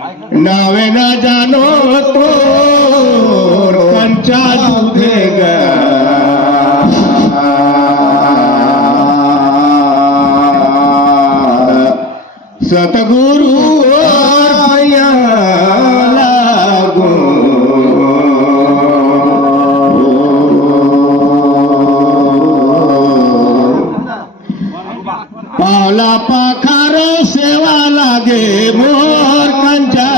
नावे न जानो तो कंचा दूधेगा सतगुरु और भैया लागो पावला पाखार सेवा लागे मोर कंचा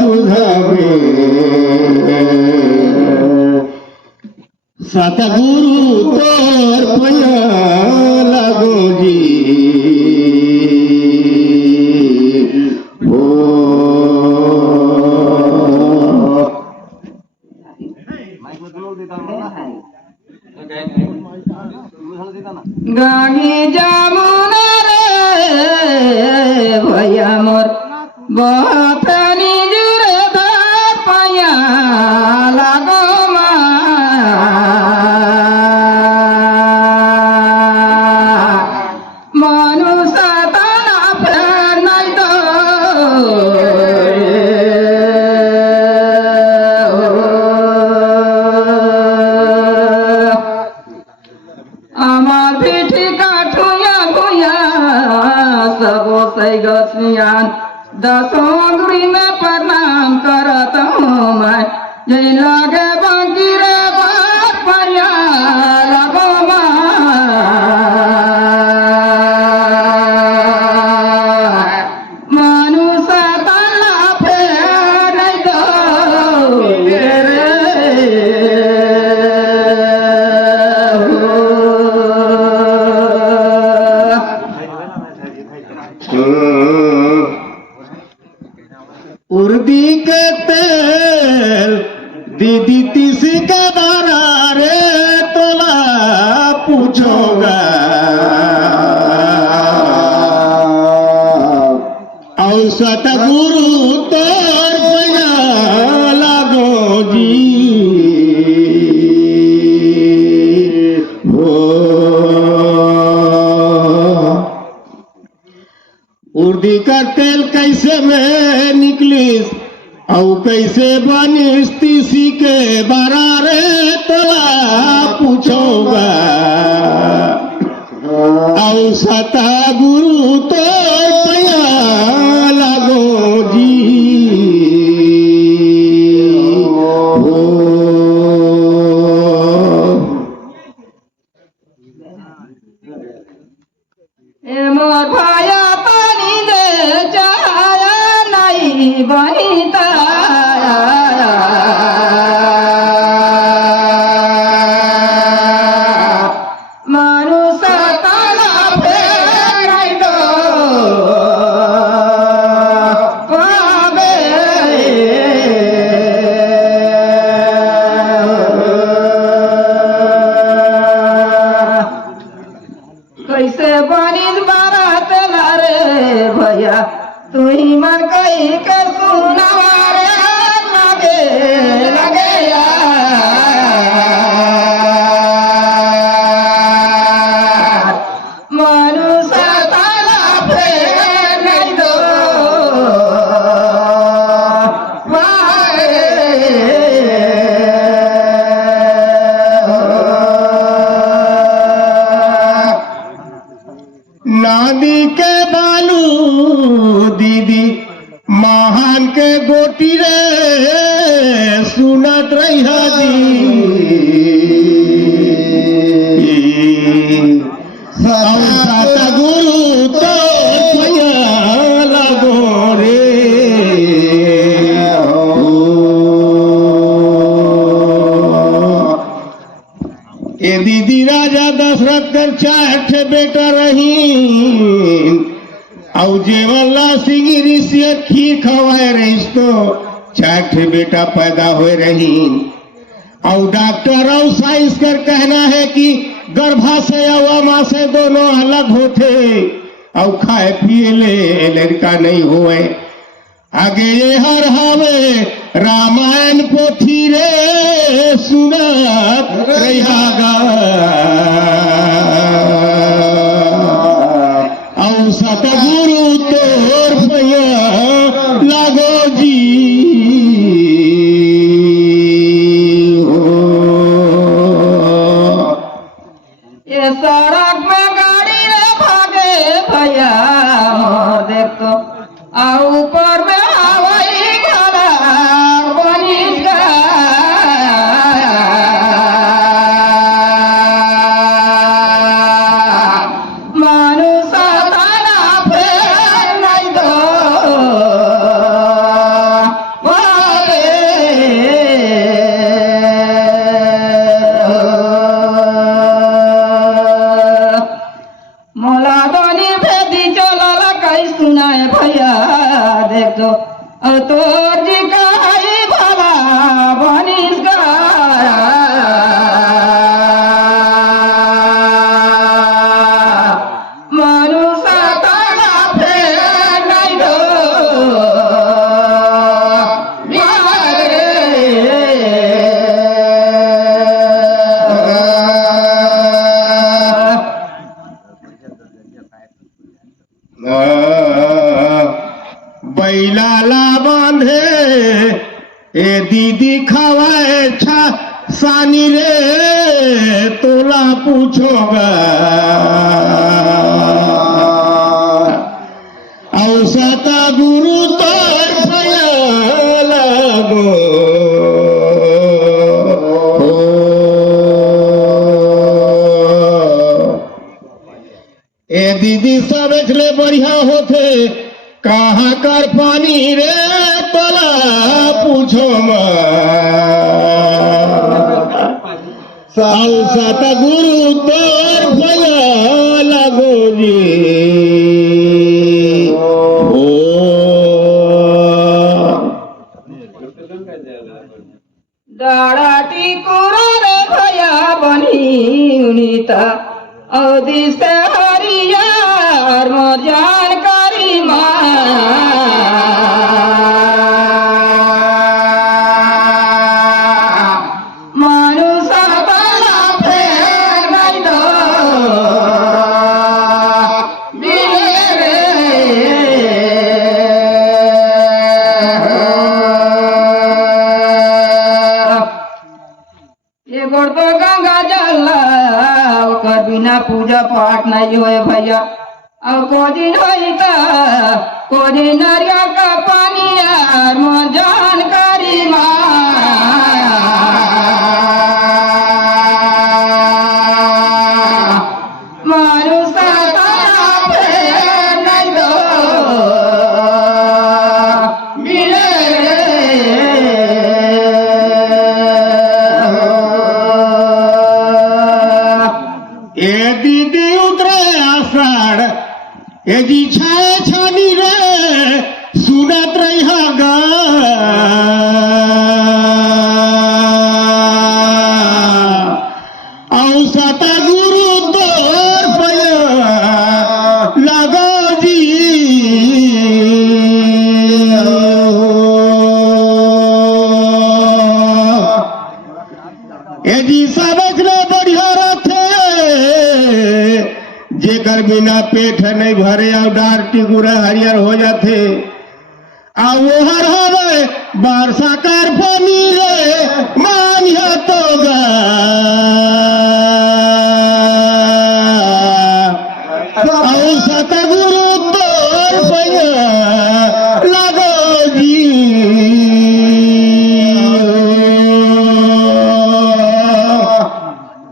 दुधावे सतगुरु तोर भैया लागो जी गांगी जामुना रे भैया मोर बहतनी जुरे पाया लागो मनुष्य तना फेर नहीं दो আমার পিঠে কাঠুয়া ভুয়া सब सैगसियान दसों में प्रणाम करत हूँ मैं जय लागे बाकी रे बात परिया लगो मनुष्य तना फेर नहीं दो उर्दी के तेल दीदी तीसी के बारा रे तोला पूछोगा और सतगुरु तोर भैया लागो जी उर्दी का तेल कैसे में निकलिस औ कैसे बनिस तीसी के बारा रे तोला पूछोगा औ सतगुरु तो पया लागो जी मोर भाया पानी दे चाया नहीं बनीता मनुष्य तना फेर नहीं दो पावे कैसे बनिस बारात लारे भैया तू ही मन कही के सुनावा रे लगे लगे यार मनुष्य तना फेर नहीं दो नादी के बालू दीदी महान के गोटी रे सुनत रही जी सतगुरु तो भैया लागो रे ए दीदी राजा दशरथ कर 4 बेटा रही औ जेवल्ला सिंह ऋषि खीर खवाए रहीस तो 4 बेटा पैदा हुए रही और डॉक्टर और साइंस कर कहना है कि गर्भाशय और अमाशय दोनों अलग होते और खाए पिए ले लड़का नहीं हुए आगे ये हर हवे रामायण पोथी रे सुनत रहियागा और सतगुरु तोर भैया लागो ऊपर में हवाई घरा बनिस मानुष ताना फेर नहीं दो मोला दोनी भेदी चला कई सुनाए भैया देखो तोर जी कहाई भला बनिस मनुष ताना फेर नहीं दो बैलाला बांधे ए दीदी खवाए छा सानी रे तोला पूछोगा औसता गुरु तोर भया लगो ए दीदी सब ले बढ़िया होते कहाँ कर पानी रे तोला पूछो सत गुरु तोर भला लगो जी ओ दाड़ाटी कुरो रे भैया बनी उनीता औदी से हरियार मोर जानकारी मानुष ताना फेर नहीं दो ये गोड़ तो गंगा जल ओकर बिना पूजा पाठ नहीं होए भैया और को दिन होता को दिन नरिया का पानी यार मोर जानकारी मानुष ताना फेर नहीं दो ए दीदी उतरे आषाढ़ ए जी छाए छानी रे सुनत रही गा औसता गुरु तोर भया लगो जी ए जी सब बढ़िया रथे जेकर बिना पेट नहीं भरे और डार टिकुरा हरियर हो जाते आ वो हर हवे बारसा कर पानी रे मानिया तो गा औसत गुरु तोर भैया लगो जी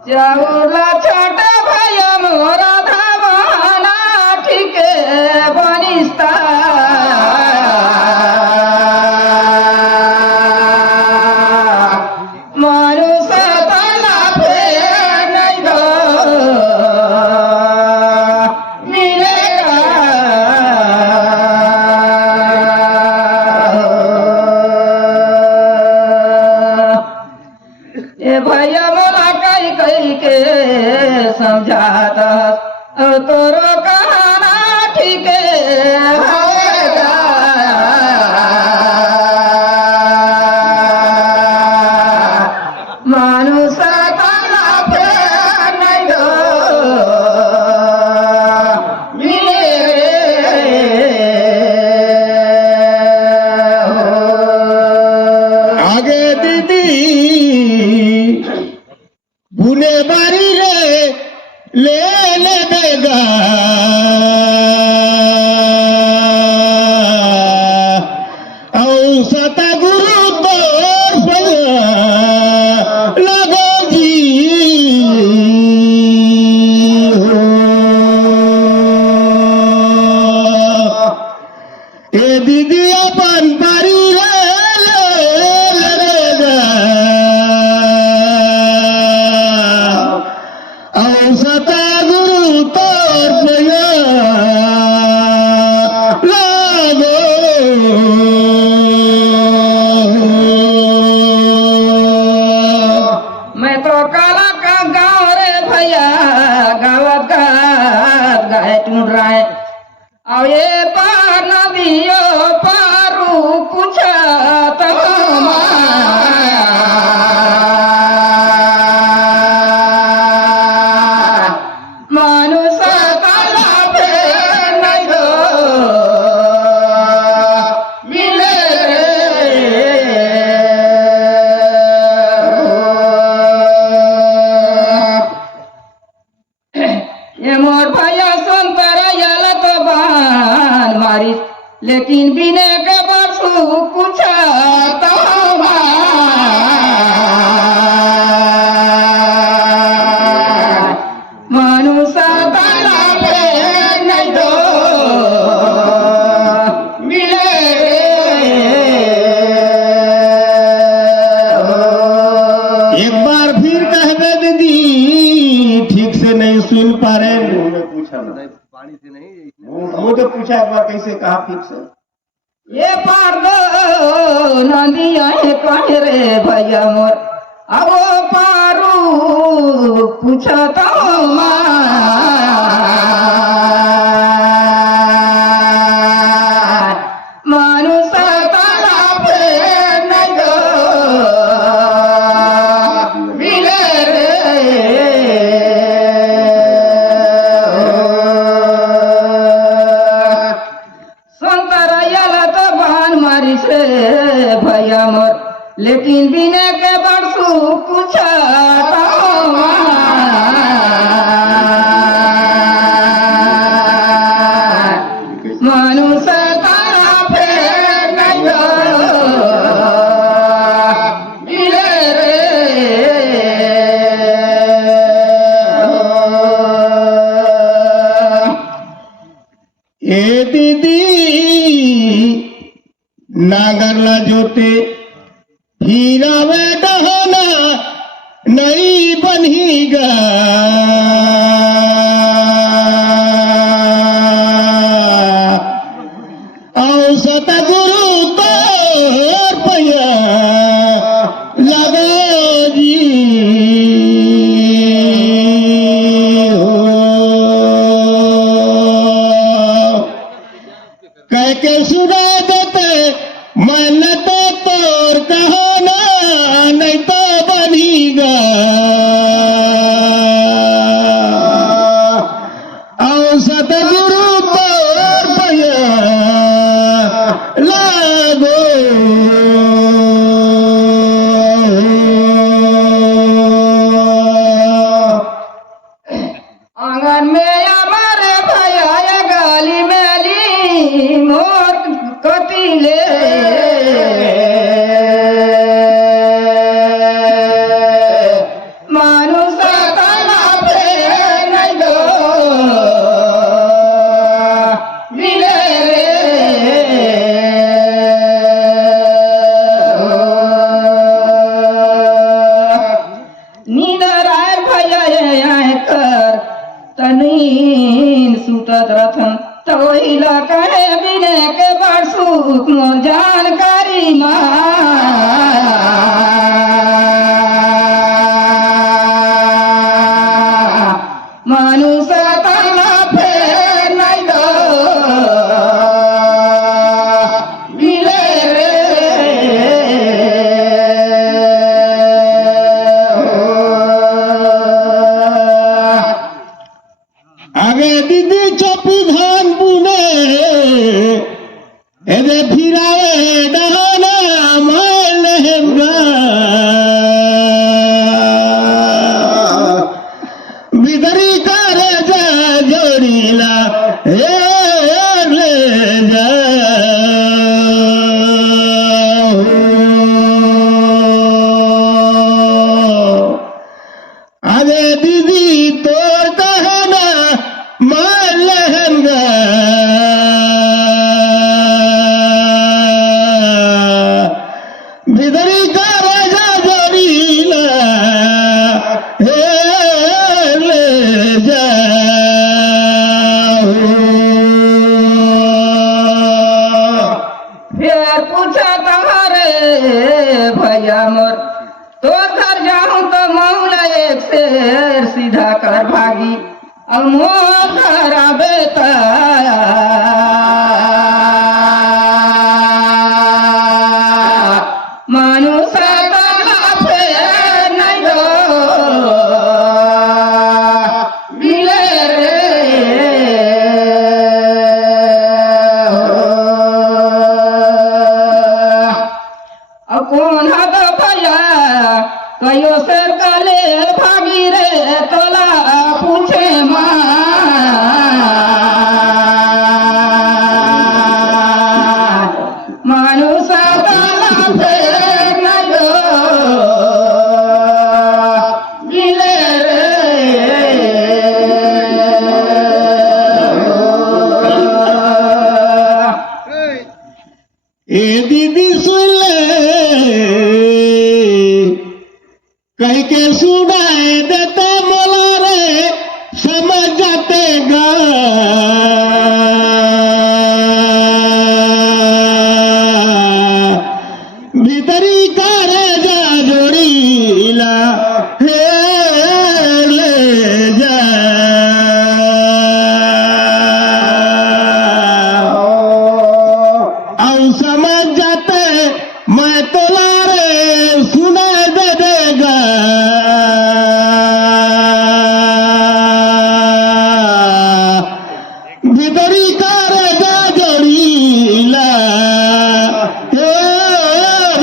जाऊला छोटा भैया मोरा धावाना ठीक बनिस्ता दीदी अपन पारी है औसता गुरु तोर पया लागो मैं तो काला का गाँव रे भैया गावत गात गाय टूट रहा है और ये पार नदियो पारू पूछत मानुष ताला पे नहीं दो मिले ये मोर भैया संतर याला तो बान मारिस लेकिन बिने के बरसू पूछा मानुषा ताला पे नहीं दो मिले एक बार फिर कह दे दीदी ठीक से नहीं सुन पा रहे मुंह में पूछा पानी से नहीं मुझे पूछा एक बार कैसे कहा फिर से ये पार दो नदिया है कहे रे भैया मोर अब वो पारू पूछता मानुष ताला पे नहीं दो मिले संतर याला तो बान मारी से भैया मोर लेकिन बिना के बरसू पूछा मानुष तारा पे नहीं दो मिले ए दीदी नागरला जोते हीरावे डहाना नहीं बनीगा औसत गुरु तोर पया लगो जी कह के सुना देते मन तो तोर कहाना नहीं तो बनीगा औसत गुरु तोर पया लागो आंगन में हमारे भैया गाली मैली मोर कतीले मानुष ताला पे नहीं दो मिले नींदर आए भैया कर तनीन सुतत रथन तोइला कहे बिने के बरसूत मोर जानकारी मानुष ताला पे नहीं दो मिले आगे दीदी चौपी धान बुने एदे फिराए डहाना माल हेमगा बिदरी करे जा जोड़ीला ले जा आगे दीदी तोर कहना माल हेमगा बेर पूछा तुम्हारे भैया मोर तो घर जाऊं तो मौला एक शेर सीधा कर भागी अब मोर घर आबे त मानुषा तला फेर नहीं दो मिले रे अब कौन हाथ भैया कयो शेर काले भागी रे तोला पूछे मानुषा तला फेर नहीं दो मिले रे ए दीदी सुन ले कह के सुनाए देता मोला रे समझ जाते गा भीतरी करे जा जोड़ीला हे ले जा और समझ जाते मैं तोला रे सुना दे देगा भीतरी करे जा जोड़ीला हे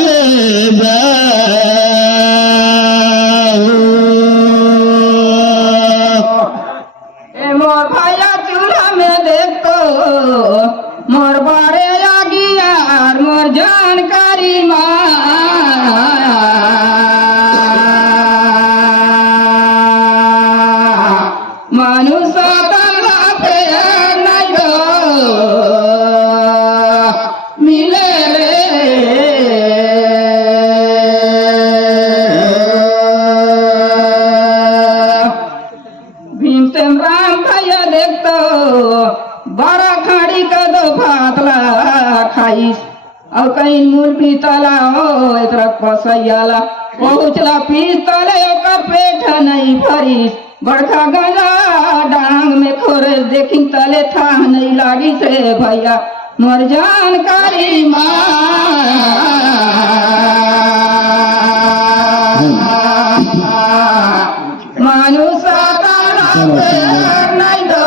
ले जा ए मोर भैया चूल्हा में देखो मोर बारे आगी यार मोर जानकारी मानुषा तला फेर नहीं दो मिले रे भीमसेन राम भैया देखतो बड़ा खाड़ी का दो फातला खाइस और कहीं मूल पीतला हो इतना पसैयाला पहुँचला पीतले ओकर पेट नहीं भरिस बड़का गंजा डांग में खोरे देखी तले था नहीं लागी से भैया मोर जानकारी मानुषा तला फेर नहीं दो